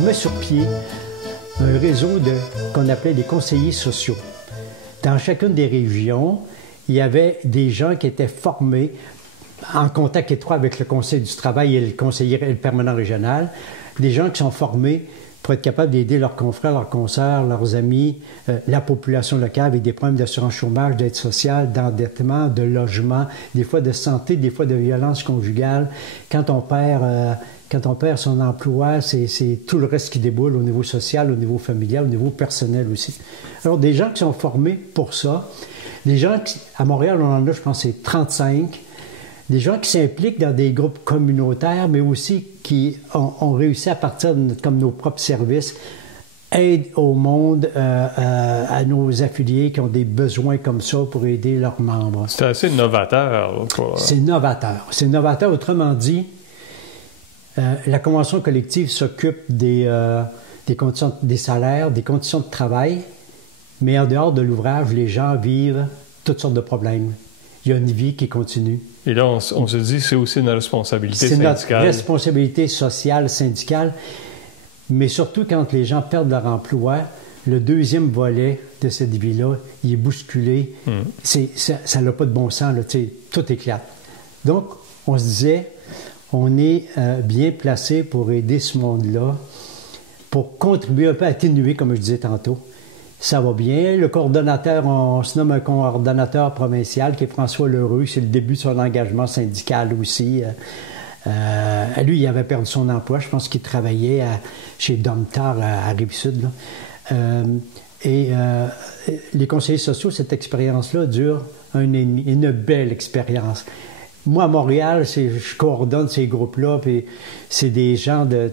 on met sur pied un réseau qu'on appelait des conseillers sociaux. Dans chacune des régions, il y avait des gens qui étaient formés en contact étroit avec le Conseil du travail et le conseiller et le permanent régional, des gens qui sont formés pour être capables d'aider leurs confrères, leurs consoeurs, leurs amis, la population locale avec des problèmes d'assurance chômage, d'aide sociale, d'endettement, de logement, des fois de santé, des fois de violence conjugale. Quand on perd son emploi, c'est tout le reste qui déboule au niveau social, au niveau familial, au niveau personnel aussi. Alors, des gens qui sont formés pour ça, des gens qui, à Montréal, on en a, je pense, c'est 35, des gens qui s'impliquent dans des groupes communautaires, mais aussi qui ont réussi à partir de comme nos propres services, aide au monde, à nos affiliés qui ont des besoins comme ça pour aider leurs membres. C'est assez novateur. C'est novateur. C'est novateur. Autrement dit, la convention collective s'occupe des conditions, des salaires, des conditions de travail, mais en dehors de l'ouvrage, les gens vivent toutes sortes de problèmes. Il y a une vie qui continue. Et là, on se dit c'est aussi une responsabilité syndicale. C'est notre responsabilité sociale, syndicale, mais surtout quand les gens perdent leur emploi, le deuxième volet de cette vie-là, il est bousculé. Ça n'a pas de bon sens, là, tout éclate. Donc, on se disait, on est bien placé pour aider ce monde-là, pour contribuer un peu à atténuer, comme je disais tantôt. Ça va bien. Le coordonnateur, on se nomme un coordonnateur provincial qui est François Lheureux. C'est le début de son engagement syndical aussi. Lui, il avait perdu son emploi. Je pense qu'il travaillait chez Domtar à Rive-Sud. Les conseillers sociaux, cette expérience-là dure 1 an et demi. Une belle expérience. Moi, à Montréal, je coordonne ces groupes-là, puis c'est des gens des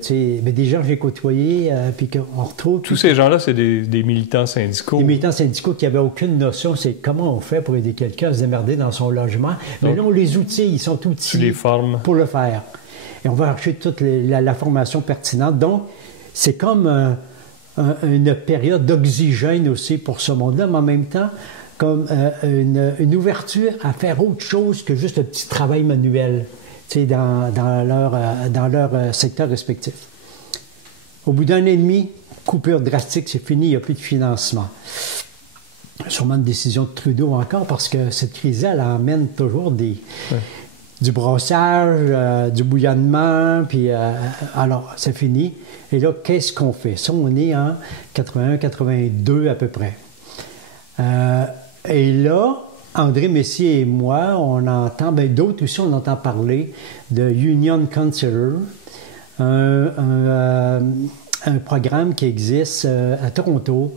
gens que j'ai côtoyés, puis qu'on retrouve... Tous ces gens-là, c'est des militants syndicaux. Des militants syndicaux qui n'avaient aucune notion, c'est comment on fait pour aider quelqu'un à se démerder dans son logement. Mais là, on les outille, ils sont outillés tu les formes. Pour le faire. Et on va acheter toute la formation pertinente. Donc, c'est comme une période d'oxygène aussi pour ce monde-là, mais en même temps, comme une ouverture à faire autre chose que juste le petit travail manuel dans leur secteur respectif. Au bout d'1 an et demi, coupure drastique, c'est fini, il n'y a plus de financement. Sûrement une décision de Trudeau encore, parce que cette crise-là, elle emmène toujours du brossage, du bouillonnement, puis alors, c'est fini. Et là, qu'est-ce qu'on fait? Ça, on est en 81-82 à peu près. Et là, André Messier et moi, on entend, d'autres aussi, on entend parler de Union Counselor, un programme qui existe à Toronto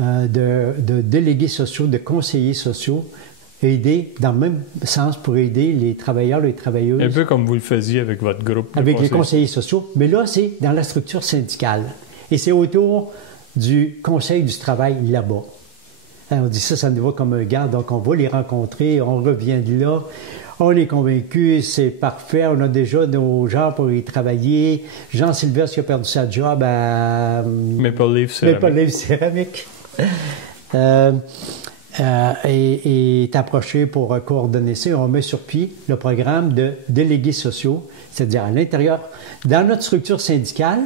de délégués sociaux, de conseillers sociaux, aider dans le même sens pour aider les travailleurs, les travailleuses. Un peu comme vous le faisiez avec votre groupe. Avec les conseillers sociaux, mais là, c'est dans la structure syndicale. Et c'est autour du Conseil du travail là-bas. On dit ça nous va comme un gars, donc on va les rencontrer, on revient de là, on est convaincus, c'est parfait, on a déjà nos gens pour y travailler. Jean Sylvestre qui a perdu sa job à Maple Leaf Céramique. Est approché pour coordonner ça. On met sur pied le programme de délégués sociaux, c'est-à-dire à l'intérieur, dans notre structure syndicale,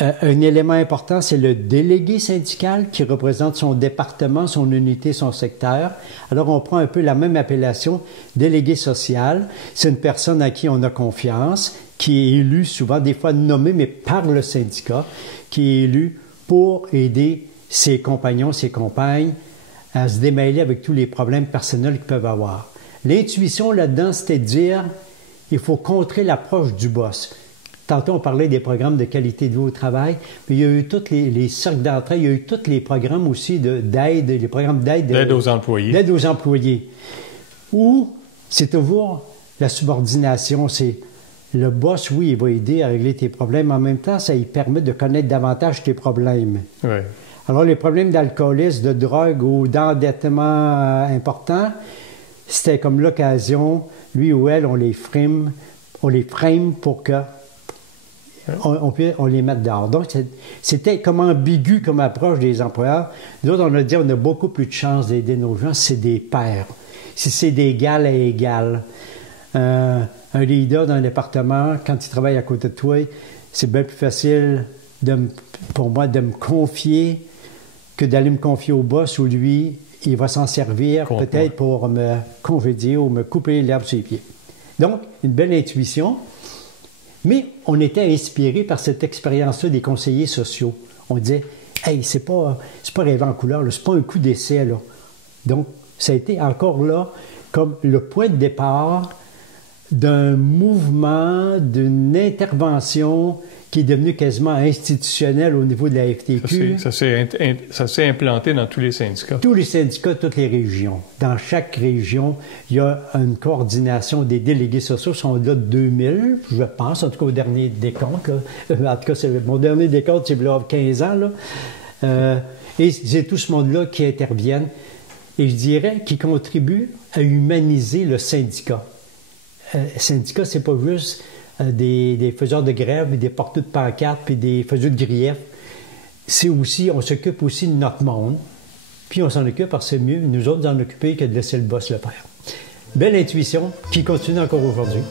un élément important, c'est le délégué syndical qui représente son département, son unité, son secteur. Alors, on prend un peu la même appellation, délégué social. C'est une personne à qui on a confiance, qui est élue souvent, des fois nommée, mais par le syndicat, qui est élu pour aider ses compagnons, ses compagnes à se démêler avec tous les problèmes personnels qu'ils peuvent avoir. L'intuition là-dedans, c'était de dire, il faut contrer l'approche du boss. Tantôt, on parlait des programmes de qualité de vie au travail, mais il y a eu tous les cercles d'entraide, il y a eu tous les programmes aussi d'aide, les programmes d'aide aux employés. D'aide aux employés. Où c'est toujours la subordination, c'est le boss, oui, il va aider à régler tes problèmes, mais en même temps, ça lui permet de connaître davantage tes problèmes. Oui. Alors, les problèmes d'alcoolisme, de drogue ou d'endettement important, c'était comme l'occasion, lui ou elle, on les frame pour que on les mette dehors. Donc, c'était comme ambigu comme approche des employeurs. Nous autres, on a dit on a beaucoup plus de chances d'aider nos gens si c'est des pairs, si c'est d'égal à égal. Un leader d'un département, quand il travaille à côté de toi, c'est bien plus facile pour moi, de me confier que d'aller me confier au boss où lui, il va s'en servir peut-être pour me congédier ou me couper l'herbe sur les pieds. Donc, une belle intuition, mais on était inspiré par cette expérience-là des conseillers sociaux. On disait, hey, c'est pas rêver en couleur, c'est pas un coup d'essai, là. Donc, ça a été encore là comme le point de départ d'un mouvement, d'une intervention qui est devenue quasiment institutionnelle au niveau de la FTQ. Ça s'est implanté dans tous les syndicats. Tous les syndicats, toutes les régions. Dans chaque région, il y a une coordination des délégués sociaux. Ils sont là de 2000, je pense, en tout cas au dernier décompte. Là. En tout cas, mon dernier décompte, c'est là 15 ans. Là. Et c'est tout ce monde-là qui interviennent. Et je dirais qu'ils contribuent à humaniser le syndicat. Syndicat, c'est pas juste des faiseurs de grève, des porteurs de pancartes, puis des faiseurs de griefs. C'est aussi, on s'occupe aussi de notre monde, puis on s'en occupe parce que c'est mieux, nous autres, d'en occuper que de laisser le boss le faire. Belle intuition qui continue encore aujourd'hui.